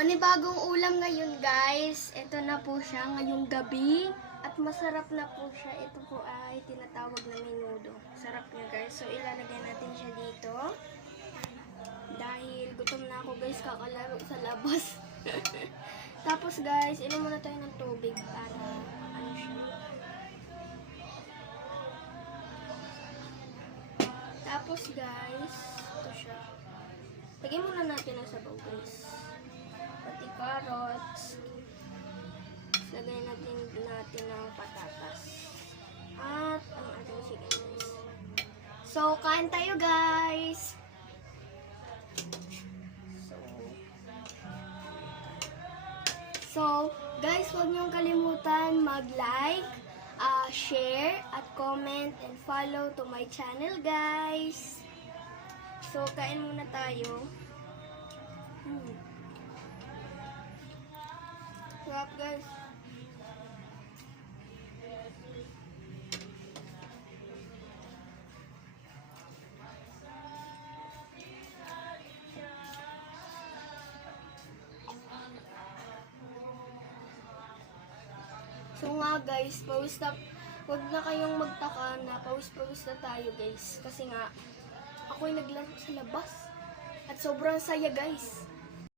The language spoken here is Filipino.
Panibagong ulam ngayon guys. Ito na po siya ngayong gabi. At masarap na po siya. Ito po ay tinatawag na menudo. Sarap niya guys. So ilalagay natin siya dito. Dahil gutom na ako guys, kakalaro sa labas. Tapos guys, inom muna tayo ng tubig para ano siya. Tapos guys, ito siya. Lagyan muna natin ang sabaw guys. Pati carrots. Lagyan natin ng patatas. At ang ating chicken guys. So, kain tayo guys! So, guys, huwag niyong kalimutan mag-like, share, at comment, and follow to my channel, guys. So, kain muna tayo. Sarap, guys. So nga guys, huwag na kayong magtaka na pawis-pawis na tayo guys. Kasi nga, ako'y naglaro sa labas. At sobrang saya guys.